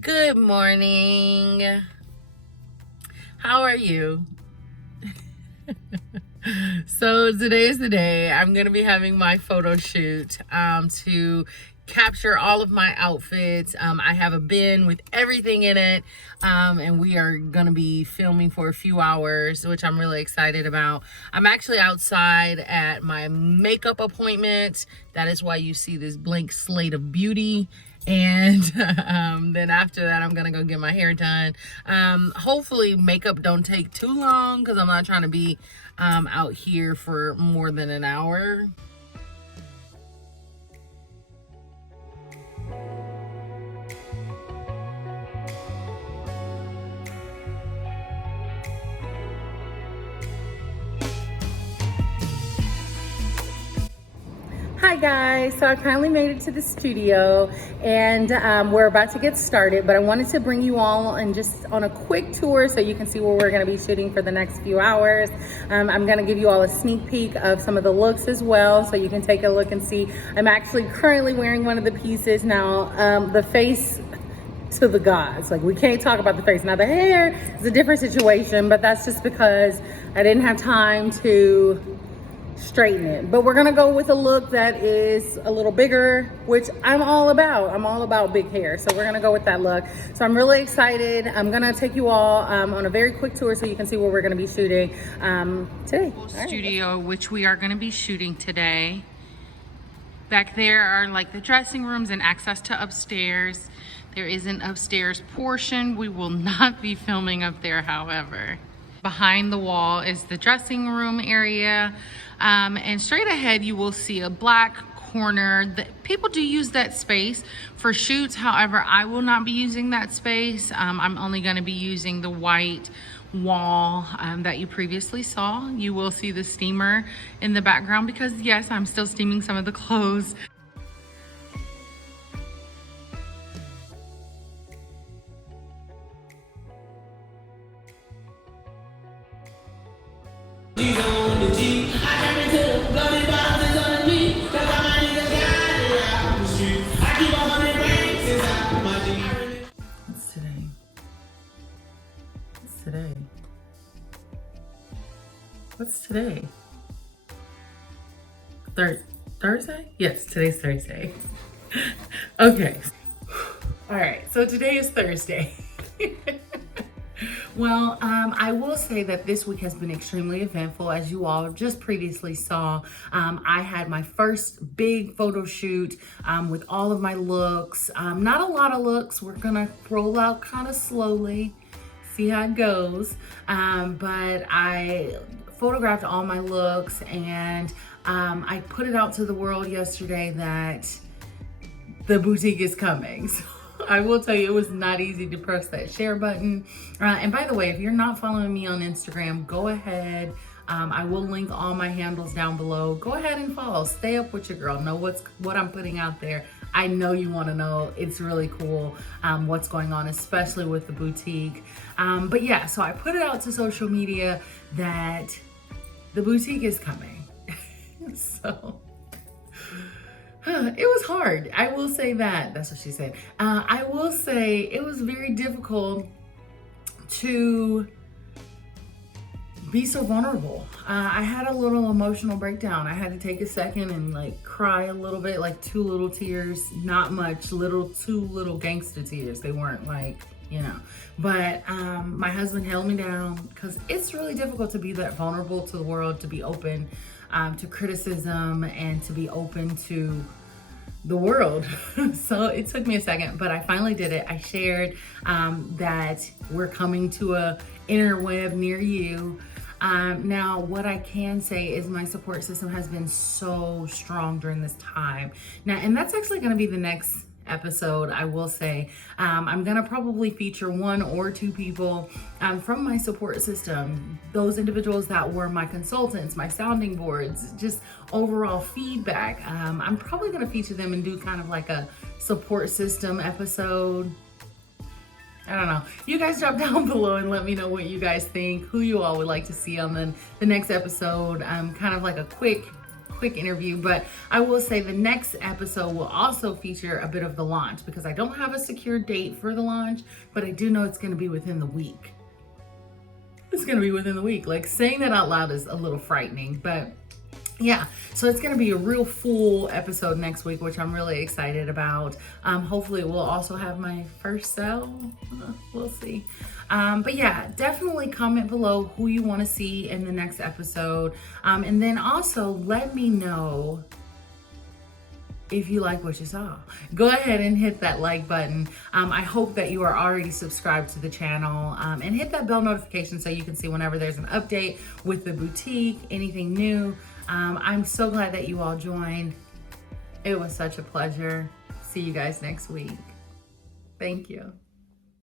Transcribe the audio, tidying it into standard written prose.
Good morning. How are you? So today is the day. I'm going to be having my photo shoot to capture all of my outfits. I have a bin with everything in it, and we are going to be filming for a few hours, which I'm really excited about. I'm actually outside at my makeup appointment. That is why you see this blank slate of beauty. And then after that, I'm gonna go get my hair done. Hopefully makeup don't take too long because I'm not trying to be out here for more than an hour. Hi guys, so I finally made it to the studio and we're about to get started, but I wanted to bring you all and just on a quick tour so you can see where we're going to be shooting for the next few hours. I'm going to give you all a sneak peek of some of the looks as well so you can take a look and see. I'm actually currently wearing one of the pieces now. The face to the gods, like we can't talk about the face. Now the hair is a different situation, but that's just because I didn't have time to straighten it. But we're gonna go with a look that is a little bigger, which I'm all about. I'm all about big hair, so we're gonna go with that look. So I'm really excited. I'm gonna take you all on a very quick tour so you can see where we're gonna be shooting today. Studio, which we are gonna be shooting today. Back there are like the dressing rooms and access to upstairs. There is an upstairs portion. We will not be filming up there, however. Behind the wall is the dressing room area. And straight ahead, you will see a black corner. People do use that space for shoots. However, I will not be using that space. I'm only gonna be using the white wall that you previously saw. You will see the steamer in the background because yes, I'm still steaming some of the clothes. What's today? What's today? What's today? Thursday? Yes, today's Thursday. Okay. All right, so today is Thursday. Well, I will say that this week has been extremely eventful. As you all just previously saw, I had my first big photo shoot with all of my looks. Not a lot of looks. We're gonna roll out kind of slowly, see how it goes. But I photographed all my looks and I put it out to the world yesterday that the boutique is coming. So I will tell you, it was not easy to press that share button. And by the way, if you're not following me on Instagram, go ahead. I will link all my handles down below. Go ahead and follow. Stay up with your girl. Know what I'm putting out there. I know you want to know. It's really cool what's going on, especially with the boutique. But yeah, so I put it out to social media that the boutique is coming. So it was hard. I will say that. That's what she said. I will say it was very difficult to be so vulnerable. I had a little emotional breakdown. I had to take a second and like cry a little bit, like 2 little tears, not much, 2 little gangster tears. They weren't like, you know, but my husband held me down because it's really difficult to be that vulnerable to the world, to be open to criticism and to be open to the world. So it took me a second, but I finally did it. I shared that we're coming to a interweb near you. Now, what I can say is my support system has been so strong during this time. Now, and that's actually going to be the next episode. I will say I'm gonna probably feature 1 or 2 people from my support system, those individuals that were my consultants, my sounding boards, just overall feedback. I'm probably gonna feature them and do kind of like a support system episode. I don't know. You guys drop down below and let me know what you guys think, who you all would like to see on the next episode. Kind of like a quick quick interview, but I will say the next episode will also feature a bit of the launch because I don't have a secure date for the launch, but I do know it's going to be within the week. It's going to be within the week. Like, saying that out loud is a little frightening, but yeah, so it's going to be a real full episode next week, which I'm really excited about. Hopefully we'll also have my first sale. We'll see. But yeah, definitely comment below who you want to see in the next episode. And then also let me know if you like what you saw. Go ahead and hit that like button. I hope that you are already subscribed to the channel, and hit that bell notification so you can see whenever there's an update with the boutique, anything new. I'm so glad that you all joined. It was such a pleasure. See you guys next week. Thank you.